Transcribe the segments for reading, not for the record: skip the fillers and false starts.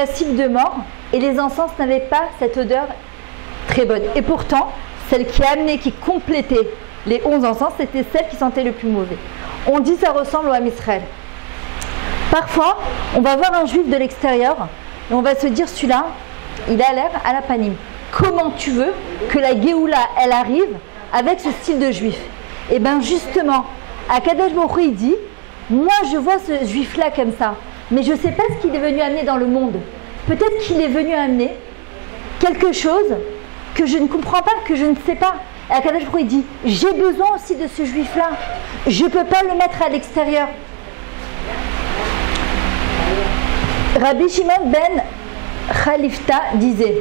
passible de mort et les encens n'avaient pas cette odeur très bonne. Et pourtant, celle qui amenait, qui complétait les 11 encens, c'était celle qui sentait le plus mauvais. On dit ça ressemble au Ham Israël. Parfois, on va voir un juif de l'extérieur et on va se dire, celui-là, il a l'air à la panim. Comment tu veux que la Géoula, elle arrive avec ce style de juif? Et bien justement, Akadosh Baruch Hu, il dit, moi je vois ce juif-là comme ça, mais je ne sais pas ce qu'il est venu amener dans le monde. Peut-être qu'il est venu amener quelque chose que je ne comprends pas, que je ne sais pas. Et Akadosh Baruch Hu, il dit, j'ai besoin aussi de ce juif-là. Je ne peux pas le mettre à l'extérieur. Rabbi Shimon ben Khalifta disait,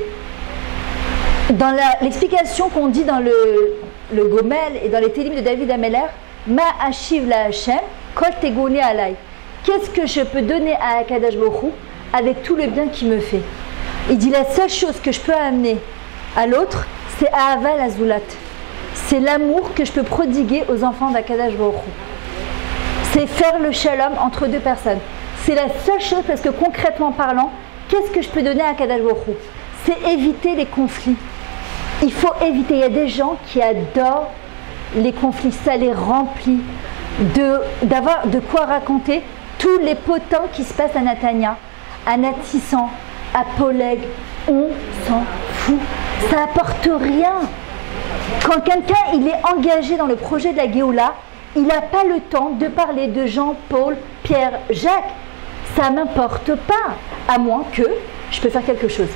dans l'explication qu'on dit dans le Gomel et dans les Télim de David Ameller, Ma Ashiv la Hashem, Kol Tegoni Alay. Qu'est-ce que je peux donner à Akadosh Baruch Hu avec tout le bien qu'il me fait? Il dit, la seule chose que je peux amener à l'autre, c'est Ahava la Zulat. C'est l'amour que je peux prodiguer aux enfants d'Akadosh Baruch Hu. C'est faire le shalom entre deux personnes. C'est la seule chose, parce que concrètement parlant, qu'est-ce que je peux donner à Akadosh Baruch Hu? C'est éviter les conflits. Il faut éviter. Il y a des gens qui adorent les conflits. Ça les remplit d'avoir de quoi raconter tous les potins qui se passent à Natania, à Natsissan, à Poleg. On s'en fout. Ça apporte rien. Quand quelqu'un il est engagé dans le projet de la Géoula, il n'a pas le temps de parler de Jean, Paul, Pierre, Jacques. Ça ne m'importe pas, à moins que je peux faire quelque chose.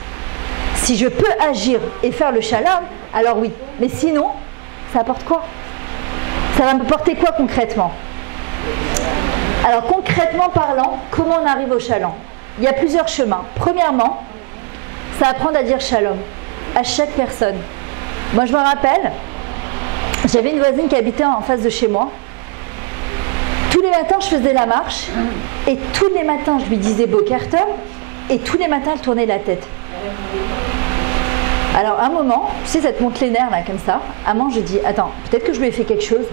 Si je peux agir et faire le shalom, alors oui. Mais sinon, ça apporte quoi? Ça va m'apporter quoi concrètement? Alors concrètement parlant, comment on arrive au shalom? Il y a plusieurs chemins. Premièrement, c'est apprendre à dire shalom à chaque personne. Moi je me rappelle, j'avais une voisine qui habitait en face de chez moi. Tous les matins je faisais la marche et tous les matins je lui disais Boker Tov et tous les matins elle tournait la tête. Alors à un moment, tu sais, ça te monte les nerfs là comme ça. À un moment je dis attends, peut-être que je lui ai fait quelque chose.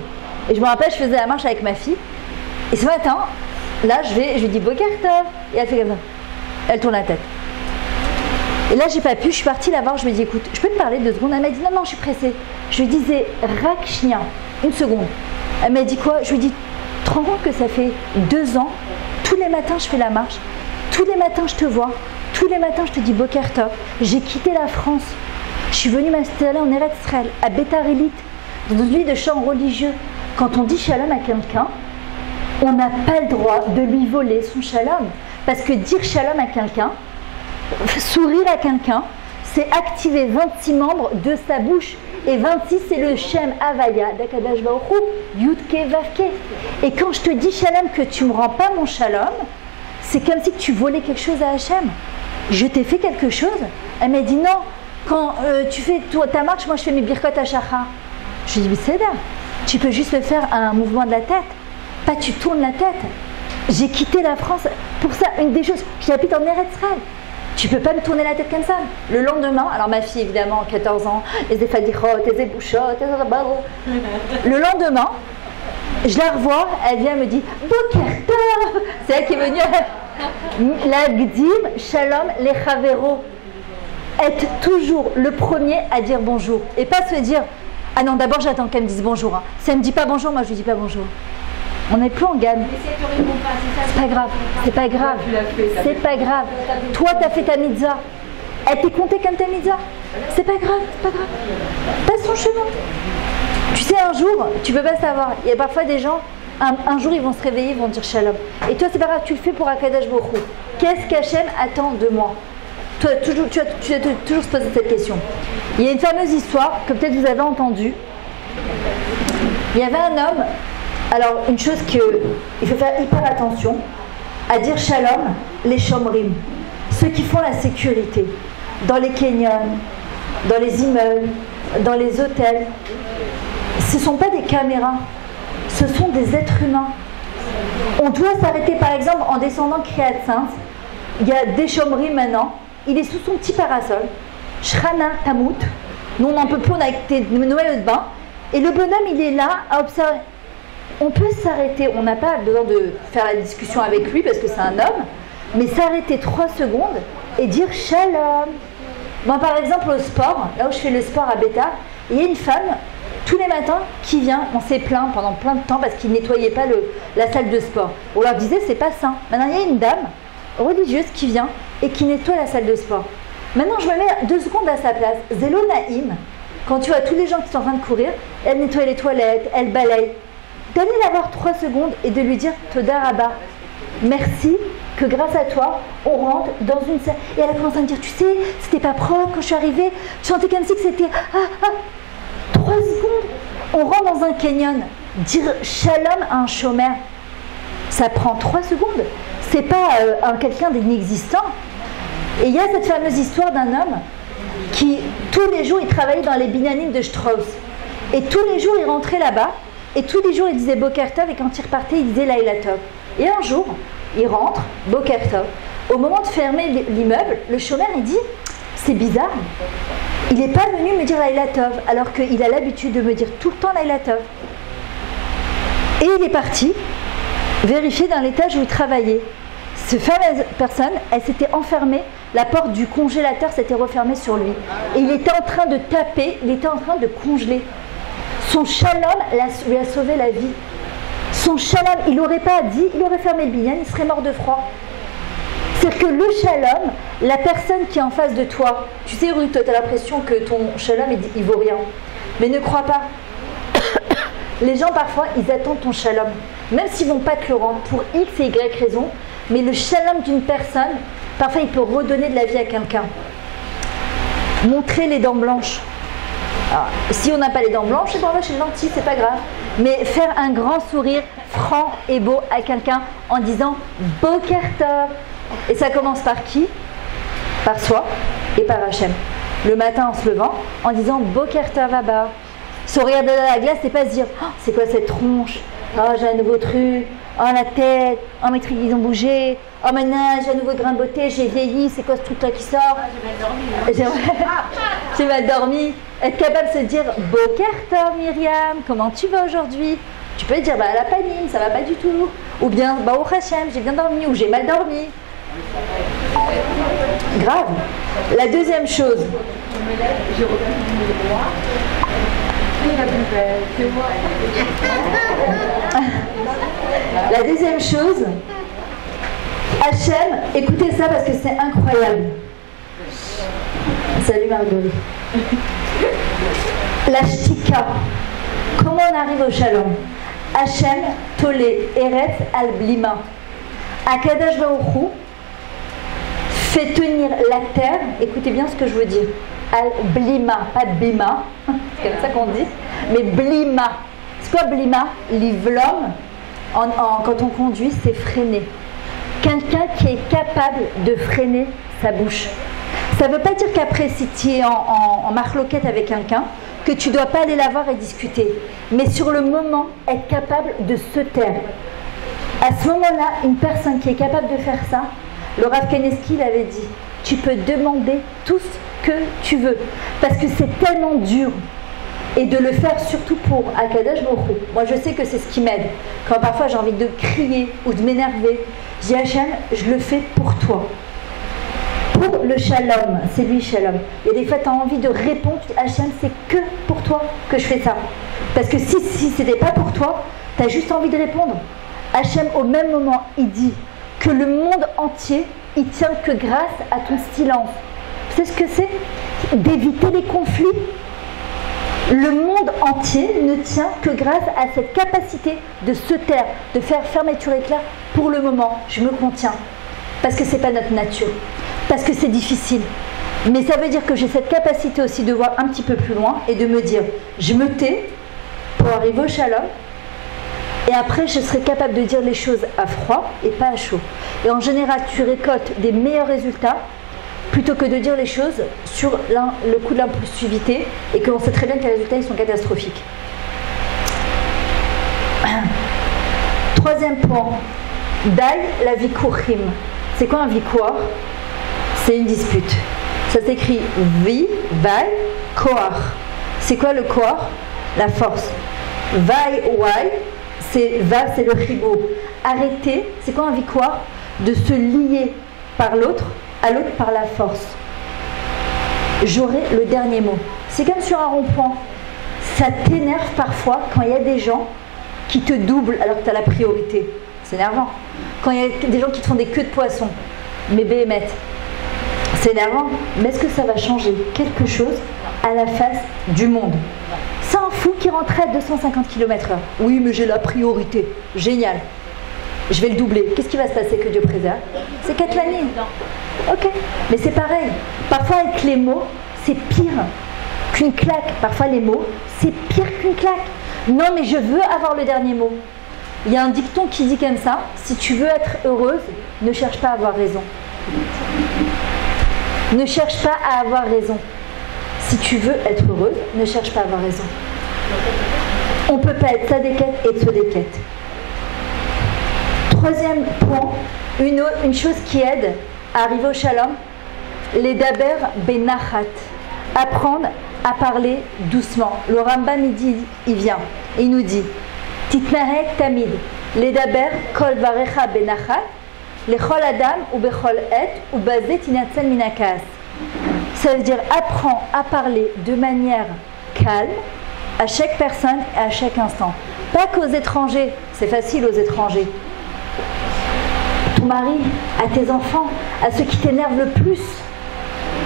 Et je me rappelle, je faisais la marche avec ma fille. Et ce matin, là je lui dis Boker Tov et elle fait comme ça. Elle tourne la tête. Et là j'ai pas pu, je suis partie la voir, je lui ai dit écoute, je peux te parler 2 secondes? Elle m'a dit non, je suis pressée. Je lui disais Rak Shnia, 1 seconde. Elle m'a dit quoi? Je lui ai dit tu te rends compte que ça fait 2 ans, tous les matins je fais la marche, tous les matins je te vois, tous les matins je te dis Boker Tov. J'ai quitté la France, je suis venue m'installer en Eretz Israël, à Beitar Illit, dans une ville de chant religieux. Quand on dit shalom à quelqu'un, on n'a pas le droit de lui voler son shalom. Parce que dire shalom à quelqu'un, sourire à quelqu'un, c'est activer 26 membres de sa bouche. Et 26, c'est le Shem Havaya d'Akadosh Baruch Hu, Yudke Vavke. Et quand je te dis shalom, que tu ne me rends pas mon shalom, c'est comme si tu volais quelque chose à Hachem. Je t'ai fait quelque chose? Elle m'a dit non, quand tu fais ta marche, moi je fais mes birkot hashachar. Je lui ai dit, mais c'est là, tu peux juste me faire un mouvement de la tête, pas tu tournes la tête. J'ai quitté la France pour ça, une des choses, j'habite en Eretz Israël. Tu peux pas me tourner la tête comme ça. Le lendemain, alors ma fille évidemment, 14 ans, les efadichot, les ébouchottes, le lendemain, je la revois, elle vient me dire Boker Tov. C'est elle qui est venue. La Gdim, Shalom, les Chavero. Être toujours le premier à dire bonjour. Et pas se dire ah non, d'abord j'attends qu'elle me dise bonjour. Hein. Si elle me dit pas bonjour, moi je lui dis pas bonjour. On n'est plus en gamme. C'est pas grave, c'est pas grave, c'est pas grave. Toi, tu as fait ta mitzvah. Elle t'est comptée comme ta mitzvah. C'est pas grave, c'est pas grave. Passe ton chemin. Tu sais, un jour, tu peux pas savoir. Il y a parfois des gens, un jour, ils vont se réveiller, ils vont dire shalom. Et toi, c'est pas grave, tu le fais pour Akadosh Baruch Hu. Qu'est-ce qu'Hachem attend de moi? Toi, tu as toujours se poser cette question. Il y a une fameuse histoire que peut-être vous avez entendue. Il y avait un homme. Alors, une chose qu'il faut faire hyper attention, à dire shalom, les shomrim, ceux qui font la sécurité, dans les canyons, dans les immeubles, dans les hôtels. Ce ne sont pas des caméras, ce sont des êtres humains. On doit s'arrêter, par exemple, en descendant Kriyat Sainte, il y a des shomrim maintenant, il est sous son petit parasol, Shrana Tamout, nous on n'en peut plus, on a été Noël de bain, et le bonhomme il est là à observer. On peut s'arrêter, on n'a pas besoin de faire la discussion avec lui parce que c'est un homme, mais s'arrêter 3 secondes et dire shalom. Moi, par exemple, au sport, là où je fais le sport à Beta, il y a une femme, tous les matins, qui vient, on s'est plaint pendant plein de temps parce qu'ils ne nettoyaient pas la salle de sport. On leur disait, c'est pas sain. Maintenant, il y a une dame religieuse qui vient et qui nettoie la salle de sport. Maintenant, je me mets 2 secondes à sa place. Zélo Naïm, quand tu vois tous les gens qui sont en train de courir, elle nettoie les toilettes, elle balaye. D'aller la voir 3 secondes et de lui dire Toda Rabba, merci que grâce à toi, on rentre dans une salle. Et elle a commencé à me dire, tu sais, c'était pas propre quand je suis arrivée, je sentais comme si que c'était 3 secondes. On rentre dans un canyon, dire shalom à un chômeur, ça prend 3 secondes. C'est pas quelqu'un d'inexistant. Et il y a cette fameuse histoire d'un homme qui, tous les jours, il travaillait dans les binyanim de Strauss. Et tous les jours, il rentrait là-bas. Et tous les jours, il disait Boker Tov. Et quand il repartait, il disait Laïla Tov. Et un jour, il rentre, Boker Tov. Au moment de fermer l'immeuble, le chômeur, il dit c'est bizarre. Il n'est pas venu me dire Laïla Tov. Alors qu'il a l'habitude de me dire tout le temps Laïla Tov. Et il est parti vérifier dans l'étage où il travaillait. Cette fameuse personne, elle s'était enfermée, la porte du congélateur s'était refermée sur lui. Et il était en train de taper, il était en train de congeler. Son shalom lui a sauvé la vie. Son shalom, il n'aurait pas dit, il aurait fermé le binyan, il serait mort de froid. C'est-à-dire que le shalom, la personne qui est en face de toi, tu sais Ruth, tu as l'impression que ton shalom, il vaut rien. Mais ne crois pas. Les gens parfois, ils attendent ton shalom. Même s'ils ne vont pas te le rendre pour X et Y raison, mais le shalom d'une personne, parfois il peut redonner de la vie à quelqu'un. Montrer les dents blanches. Alors, si on n'a pas les dents blanches, c'est bon, je suis gentille, c'est pas grave. Mais faire un grand sourire franc et beau à quelqu'un en disant Boker Tov. Et ça commence par qui? Par soi et par Hachem. Le matin en se levant, en disant Boker Tov Abba. Se regarder dans la glace, c'est pas se dire oh, c'est quoi cette tronche? Oh, j'ai un nouveau truc. Oh, la tête. Oh, mes trucs, ils ont bougé. Oh, maintenant, j'ai un nouveau grain de beauté. J'ai vieilli. C'est quoi ce truc-là qui sort? J'ai mal dormi. Être capable de se dire Boker Tov, Myriam. Comment tu vas aujourd'hui? Tu peux dire bah, la panine, ça va pas du tout. Ou bien Baruch Hashem, j'ai bien dormi. Ou j'ai mal dormi. Grave. La deuxième chose. La deuxième chose, Hachem, écoutez ça parce que c'est incroyable. Salut Marguerite. La shtika. Comment on arrive au shalom? Hachem, Tolé, Eretz, Al-Blima. Akadosh Baruch Hu fait tenir la terre, écoutez bien ce que je veux dire. Al-Blima, pas Bima, c'est comme ça qu'on dit, mais Blima. C'est quoi Blima? Livlom, quand on conduit, c'est freiner. Quelqu'un qui est capable de freiner sa bouche. Ça ne veut pas dire qu'après, si tu es en marloquette avec quelqu'un, que tu ne dois pas aller la voir et discuter. Mais sur le moment, être capable de se taire. À ce moment-là, une personne qui est capable de faire ça, le Rav Kaneski l'avait dit, tu peux demander tout ce que tu veux. Parce que c'est tellement dur. Et de le faire surtout pour Akadosh Baruch Hu. Moi, je sais que c'est ce qui m'aide. Quand parfois j'ai envie de crier ou de m'énerver, je dis Hachem, je le fais pour toi. Pour le shalom, c'est lui shalom. Et des fois, tu as envie de répondre, tu dis Hachem, c'est que pour toi que je fais ça. Parce que si ce n'était pas pour toi, tu as juste envie de répondre. Hachem, au même moment, il dit que le monde entier, il tient que grâce à ton silence. Tu sais ce que c'est? D'éviter les conflits. Le monde entier ne tient que grâce à cette capacité de se taire, de faire fermeture éclair. Pour le moment, je me contiens. Parce que ce n'est pas notre nature. Parce que c'est difficile. Mais ça veut dire que j'ai cette capacité aussi de voir un petit peu plus loin et de me dire, je me tais pour arriver au shalom. Et après, je serai capable de dire les choses à froid et pas à chaud. Et en général, tu récoltes des meilleurs résultats plutôt que de dire les choses sur le coup de l'impulsivité et qu'on sait très bien que les résultats ils sont catastrophiques. Troisième point, Dai la vikurim. C'est quoi un vikour? C'est une dispute. Ça s'écrit vi, vai, koar. C'est quoi le koar? La force. Vai, wai, c'est va, c'est le ribo. Arrêter, c'est quoi un vikour? De se lier par l'autre à l'autre par la force. J'aurai le dernier mot. C'est comme sur un rond-point. Ça t'énerve parfois quand il y a des gens qui te doublent alors que tu as la priorité. C'est énervant. Quand il y a des gens qui te font des queues de poisson, mes béhémètes, c'est énervant. Mais est-ce que ça va changer quelque chose à la face du monde? C'est un fou qui rentrait à 250 km/h. Oui, mais j'ai la priorité. Génial. Je vais le doubler. Qu'est-ce qui va se passer, que Dieu préserve? C'est Katlani. Ok. Mais c'est pareil. Parfois, avec les mots, c'est pire qu'une claque. Parfois, les mots, c'est pire qu'une claque. Non, mais je veux avoir le dernier mot. Il y a un dicton qui dit comme ça, si tu veux être heureuse, ne cherche pas à avoir raison. Ne cherche pas à avoir raison. Si tu veux être heureuse, ne cherche pas à avoir raison. On ne peut pas être sadéquette et tzodéquette. Troisième point, une chose qui aide à arriver au shalom, les daber benachat. Apprendre à parler doucement. Le Rambam, il vient, il nous dit Titnahek tamid, les daber kol varecha benachat, lechol adam ou bechol et ou bazé tinatzen minakas. Ça veut dire apprends à parler de manière calme à chaque personne et à chaque instant. Pas qu'aux étrangers, c'est facile aux étrangers. Ton mari, à tes enfants, à ceux qui t'énervent le plus,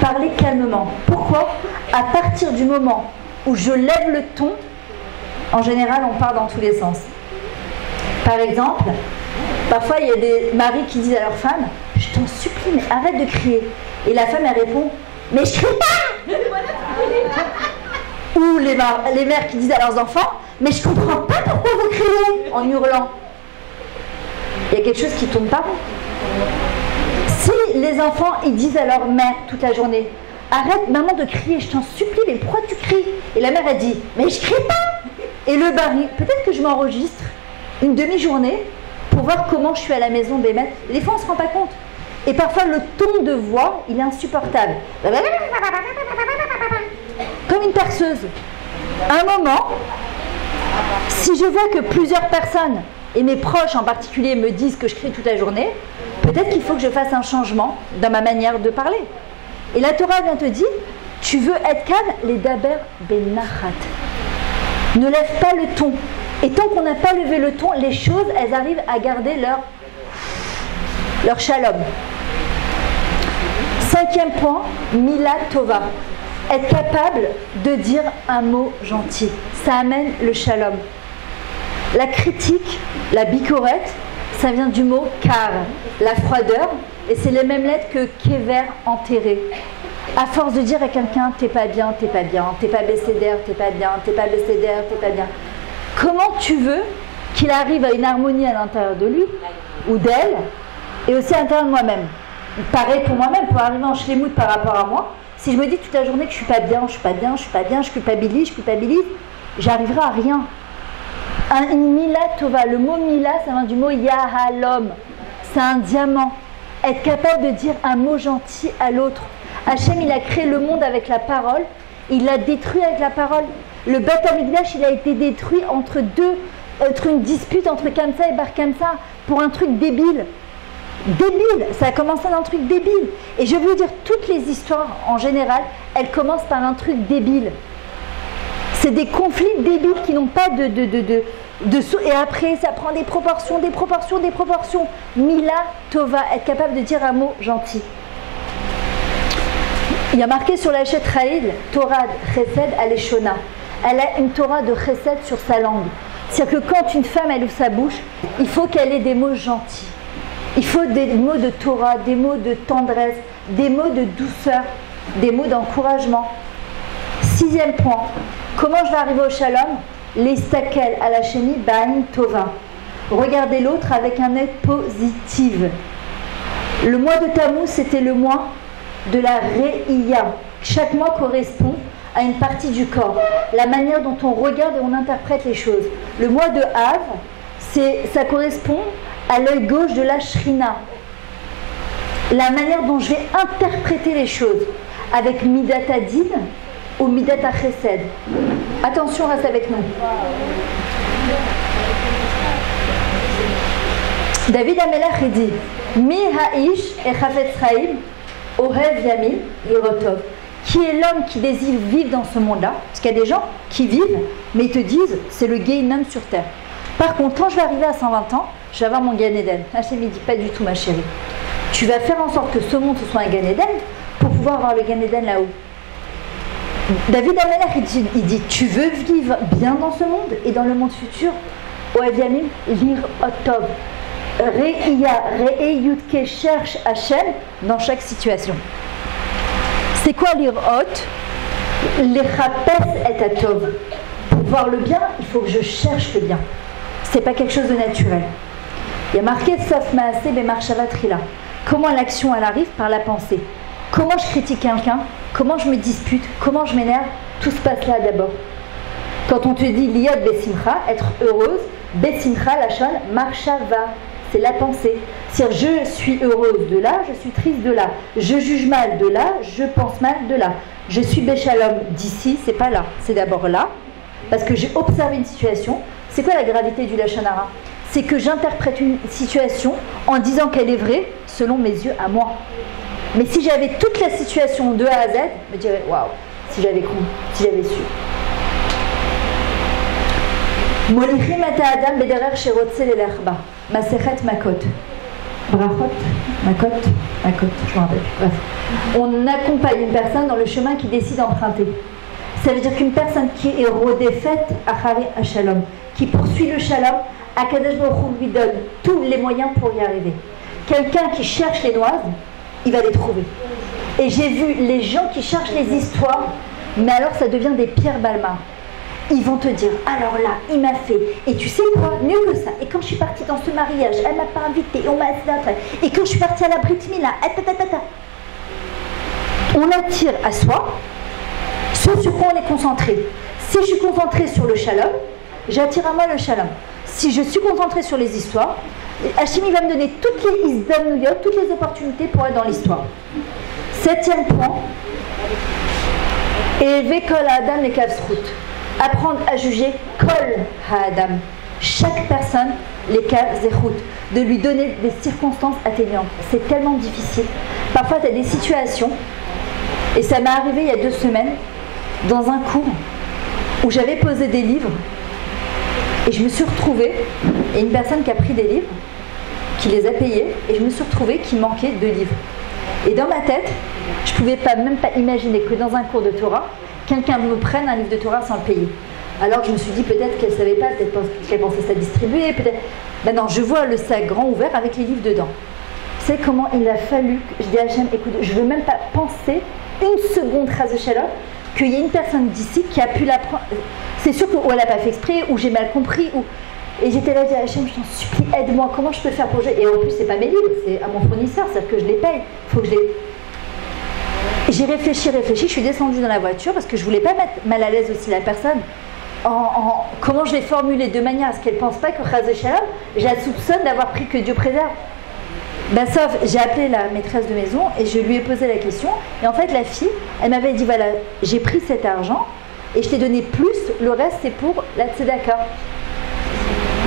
parlez calmement. Pourquoi? À partir du moment où je lève le ton, en général, on part dans tous les sens. Par exemple, parfois, il y a des maris qui disent à leur femme « Je t'en supplie, mais arrête de crier ». Et la femme, elle répond « Mais je crie pas !» Ou les mères qui disent à leurs enfants « Mais je comprends pas pourquoi vous criez !» en hurlant. Il y a quelque chose qui ne tourne pas. Si les enfants, ils disent à leur mère toute la journée « Arrête, maman, de crier, je t'en supplie, mais pourquoi tu cries ?» Et la mère, elle dit « Mais je crie pas !» Et le mari, peut-être que je m'enregistre une demi-journée pour voir comment je suis à la maison des maîtres. Des fois, on ne se rend pas compte. Et parfois, le ton de voix, il est insupportable. Comme une perceuse. À un moment, si je vois que plusieurs personnes, et mes proches en particulier, me disent que je crie toute la journée, peut-être qu'il faut que je fasse un changement dans ma manière de parler. Et la Torah vient te dire, tu veux être calme, les daber benachat. Ne lève pas le ton. Et tant qu'on n'a pas levé le ton, les choses, elles arrivent à garder leur shalom. Cinquième point, Mila Tova. Être capable de dire un mot gentil. Ça amène le shalom. La critique, la bicorette, ça vient du mot kar, la froideur, et c'est les mêmes lettres que kever, enterré. À force de dire à quelqu'un, t'es pas bien, t'es pas bien, t'es pas bécédère, t'es pas bien, t'es pas bécédère, t'es pas bien. Comment tu veux qu'il arrive à une harmonie à l'intérieur de lui, ou d'elle, et aussi à l'intérieur de moi-même? Pareil pour moi-même, pour arriver en shlemout par rapport à moi, si je me dis toute la journée que je suis pas bien, je suis pas bien, je suis pas bien, je culpabilise, j'arriverai à rien. Une mila tova, le mot mila, ça vient du mot yahalom, c'est un diamant. Être capable de dire un mot gentil à l'autre. Hachem, il a créé le monde avec la parole, il l'a détruit avec la parole. Le Beth Amikdash, il a été détruit entre une dispute entre Kamsa et Bar Kamsa pour un truc débile. Débile, ça a commencé d'un truc débile. Et je veux vous dire, toutes les histoires en général, elles commencent par un truc débile. C'est des conflits débiles qui n'ont pas et après, ça prend des proportions. Mila Tova, être capable de dire un mot gentil. Il y a marqué sur la chette Raïl, Torah Chesed Aleshona. Elle a une Torah de Chesed sur sa langue. C'est-à-dire que quand une femme, elle ouvre sa bouche, il faut qu'elle ait des mots gentils. Il faut des mots de Torah, des mots de tendresse, des mots de douceur, des mots d'encouragement. Sixième point, comment je vais arriver au shalom? Les stakel à la chénie ba'in tova. Regardez l'autre avec un œil positif. Le mois de Tammuz, c'était le mois de la Re'iyah. Chaque mois correspond à une partie du corps, la manière dont on regarde et on interprète les choses. Le mois de Av, ça correspond à l'œil gauche de la Shrina. La manière dont je vais interpréter les choses, avec Midat Adin ou Midat Chesed. Attention, reste avec nous. David Amelach dit Mi ha'ish et Chafetz Chaim Ohev Yamin Lirotov. Qui est l'homme qui désire vivre dans ce monde-là? Parce qu'il y a des gens qui vivent, mais ils te disent c'est le Gehinnom sur terre. Par contre, quand je vais arriver à 120 ans, je vais avoir mon Gan Eden. Hachem ne dit pas du tout, ma chérie. Tu vas faire en sorte que ce monde ce soit un Gan Eden pour pouvoir avoir le Gan Eden là-haut. David Amelech, il dit tu veux vivre bien dans ce monde et dans le monde futur? Ohev Yamin Lirotov. Re'iyah, Re'eyutke, cherche Hachem dans chaque situation. C'est quoi l'irot? L'echapes et atov. Pour voir le bien, il faut que je cherche le bien. C'est pas quelque chose de naturel. Il y a marqué Sof Maaseh Bemarshava Trila. Comment l'action elle arrive? Par la pensée. Comment je critique quelqu'un? Comment je me dispute? Comment je m'énerve? Tout se passe là d'abord. Quand on te dit Liot Besimcha, être heureuse, Besimcha Lachon Marshava, c'est la pensée. C'est-à-dire, je suis heureuse de là, je suis triste de là. Je juge mal de là, je pense mal de là. Je suis Béchalom d'ici, c'est pas là. C'est d'abord là, parce que j'ai observé une situation. C'est quoi la gravité du Lachon Hara? C'est que j'interprète une situation en disant qu'elle est vraie selon mes yeux à moi. Mais si j'avais toute la situation de A à Z, je me dirais, waouh, si j'avais compris, si j'avais su. Molichim et Adam bederer sherotze lelechba. Masechet Makot. Brachot, Makot, je m'en rappelle plus. Bref. On accompagne une personne dans le chemin qui décide d'emprunter. Ça veut dire qu'une personne qui est rodéfet achari shalom, qui poursuit le shalom, Akadosh Baruch Hu lui donne tous les moyens pour y arriver. Quelqu'un qui cherche les noises, il va les trouver. Et j'ai vu les gens qui cherchent les histoires, mais alors ça devient des Pierre Balmain. Ils vont te dire, alors là, il m'a fait, et tu sais quoi, mieux que ça. Et quand je suis partie dans ce mariage, elle m'a pas invitée, on m'a assisté. Et quand je suis partie à la Brit Mila, on attire à soi ce sur quoi on est concentré. Si je suis concentrée sur le shalom, j'attire à moi le shalom. Si je suis concentrée sur les histoires, Hachim va me donner toutes les isdamnuyot, toutes les opportunités pour être dans l'histoire. 7e point, élever kol adam les kavsrout. Apprendre à juger kol ha-adam, chaque personne, les caves zéchout, de lui donner des circonstances atténuantes. C'est tellement difficile. Parfois, tu as des situations, et ça m'est arrivé il y a 2 semaines, dans un cours où j'avais posé des livres, et je me suis retrouvée, et une personne qui a pris des livres, qui les a payés, et je me suis retrouvée qu'il manquait 2 livres. Et dans ma tête, je ne pouvais même pas imaginer que dans un cours de Torah, quelqu'un me prenne un livre de Torah sans le payer. Alors je me suis dit peut-être qu'elle ne savait pas, peut-être qu'elle pensait ça distribuer, peut-être... Ben non, je vois le sac grand ouvert avec les livres dedans. Tu sais comment il a fallu que je dis à Hachem, écoute, je ne veux même pas penser une seconde, Chas Shalom, qu'il y ait une personne d'ici qui a pu l'apprendre. C'est sûr qu'elle n'a pas fait exprès, ou j'ai mal compris, ou... Et j'étais là, je dis à Hachem, je t'en supplie, aide-moi, comment je peux faire pour jouer? Et en plus, c'est pas mes livres, c'est à mon fournisseur, c'est-à-dire que je les paye. Il faut que je les... J'ai réfléchi, je suis descendue dans la voiture parce que je voulais pas mettre mal à l'aise aussi la personne. Comment je vais formuler de manière à ce qu'elle ne pense pas que Chas Shalom, je la soupçonne d'avoir pris que Dieu préserve. Ben sauf, j'ai appelé la maîtresse de maison et je lui ai posé la question. Et en fait, la fille, elle m'avait dit, voilà, j'ai pris cet argent et je t'ai donné plus, le reste c'est pour la tzedaka.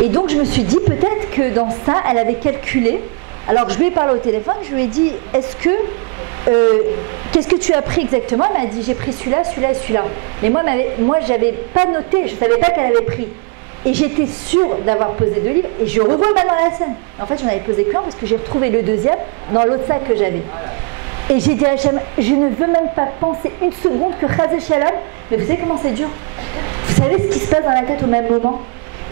Et donc je me suis dit, peut-être que dans ça, elle avait calculé. Alors je lui ai parlé au téléphone, je lui ai dit, est-ce que... qu'est-ce que tu as pris exactement? Elle m'a dit j'ai pris celui-là, celui-là et celui-là. Mais moi j'avais pas noté, je savais pas qu'elle avait pris. Et j'étais sûre d'avoir posé 2 livres et je revois maintenant la scène. En fait j'en avais posé qu'un parce que j'ai retrouvé le 2e dans l'autre sac que j'avais. Et j'ai dit à Hachem, je ne veux même pas penser une seconde que Chas Shalom, mais vous savez comment c'est dur? Vous savez ce qui se passe dans la tête au même moment?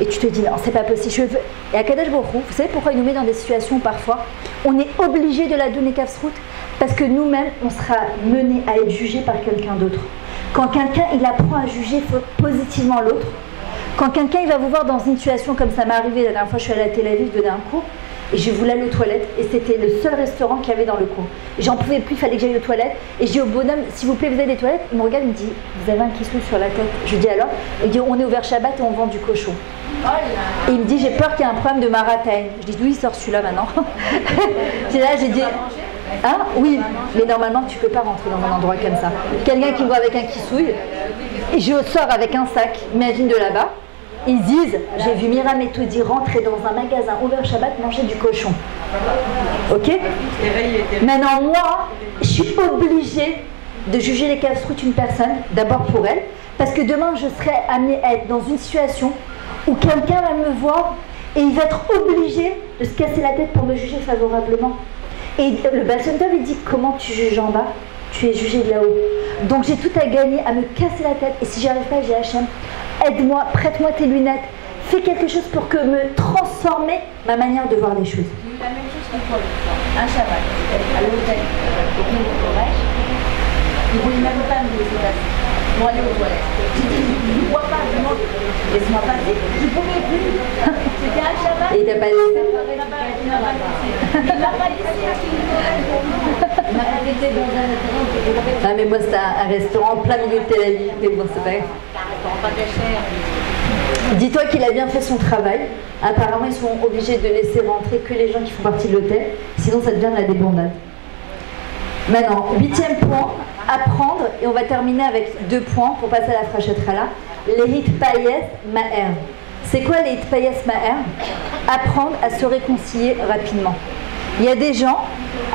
Et tu te dis non, c'est pas possible. Et à Kadosh Baruch Hu, vous savez pourquoi il nous met dans des situations où parfois on est obligé de la donner Kafsrout? Parce que nous-mêmes, on sera menés à être jugés par quelqu'un d'autre. Quand quelqu'un il apprend à juger positivement l'autre, quand quelqu'un il va vous voir dans une situation comme ça m'est arrivé la dernière fois, je suis allée à Tel Aviv donner un cours et je voulais aller aux toilettes et c'était le seul restaurant qu'il y avait dans le cours. J'en pouvais plus, il fallait que j'aille aux toilettes et je dis au bonhomme, s'il vous plaît, vous avez des toilettes? Il me regarde, il me dit, vous avez un kissou sur la tête? Je dis alors? Il dit, on est ouvert Shabbat et on vend du cochon. Et il me dit, j'ai peur qu'il y ait un problème de marathon. Je dis, d'où il sort celui-là maintenant? J'ai dit, hein? Oui, mais normalement tu peux pas rentrer dans un endroit comme ça. Quelqu'un qui me voit avec un kissouille, et je sors avec un sac, imagine de là-bas, ils disent, j'ai vu Myriam et Todi rentrer dans un magasin ouvert Shabbat manger du cochon. Ok? Maintenant moi, je suis obligée de juger les casse-croûtes d'une personne, d'abord pour elle, parce que demain je serai amenée à être dans une situation où quelqu'un va me voir et il va être obligé de se casser la tête pour me juger favorablement. Et le Baal Shem Tov, il dit, comment tu juges en bas, tu es jugé de là-haut. Donc j'ai tout à gagner à me casser la tête. Et si j'y arrive pas, j'ai Hachem, aide-moi, prête-moi tes lunettes, fais quelque chose pour que me transformer ma manière de voir les choses. La même chose qu'une fois, un Shabbat, à l'hôtel, au pied de l'orage, il ne voulait même pas me laisser passer, pour aller aux toilettes. J'ai dit, ne vois pas, demande, laisse-moi passer. Je ne pouvais plus. C'était un Shabbat. Et il t'a pas laissé? Il m'a pas laissé. Il m'a pas laissé à qui il m'a pas laissé dans un restaurant. Ah mais moi c'était un restaurant plein milieu de Tel Aviv, mais bon c'est pas grave. Pas cher. Dis-toi qu'il a bien fait son travail. Apparemment, ils sont obligés de laisser rentrer que les gens qui font partie de l'hôtel, sinon ça devient de la débandade. Maintenant, 8e point, apprendre, et on va terminer avec 2 points pour passer à la frachetrala. Les hitpayes ma'er. C'est quoi les hitpayes ma'er? Apprendre à se réconcilier rapidement. Il y a des gens,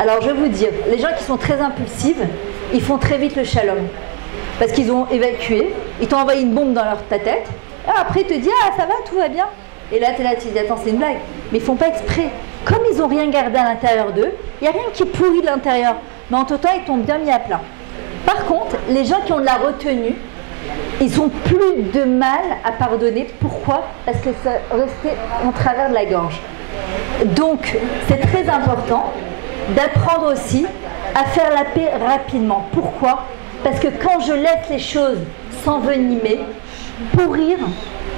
alors je vais vous dire, les gens qui sont très impulsifs, ils font très vite le shalom. Parce qu'ils ont évacué, ils t'ont envoyé une bombe dans ta tête, et après ils te disent, ah ça va, tout va bien. Et là, tu es là, tu te dis, attends, c'est une blague. Mais ils ne font pas exprès. Comme ils n'ont rien gardé à l'intérieur d'eux, il n'y a rien qui est pourri de l'intérieur. Mais en tout temps, ils t'ont bien mis à plat. Par contre, les gens qui ont de la retenue, ils ont plus de mal à pardonner. Pourquoi? Parce que ça restait en travers de la gorge. Donc, c'est très important d'apprendre aussi à faire la paix rapidement. Pourquoi? Parce que quand je laisse les choses s'envenimer, pourrir,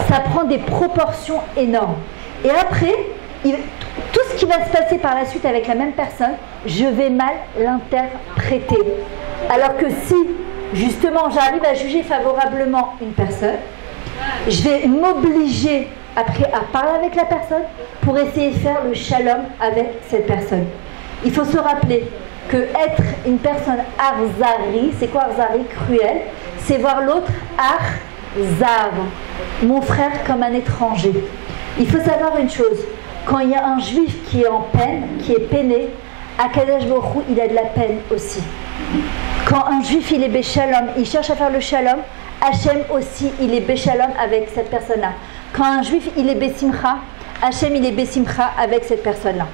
ça prend des proportions énormes. Et après, tout ce qui va se passer par la suite avec la même personne, je vais mal l'interpréter. Alors que si, justement, j'arrive à juger favorablement une personne, je vais m'obliger après à parler avec la personne pour essayer de faire le shalom avec cette personne. Il faut se rappeler que être une personne arzari, c'est quoi arzari? Cruel, c'est voir l'autre arzav, mon frère comme un étranger. Il faut savoir une chose, quand il y a un juif qui est en peine, qui est peiné, Akadosh Baruch Hu, il a de la peine aussi. Quand un juif il est béchalom, il cherche à faire le shalom, Hachem aussi il est béchalom avec cette personne-là. Quand un juif il est bessimcha, Hachem il est bessimcha avec cette personne-là.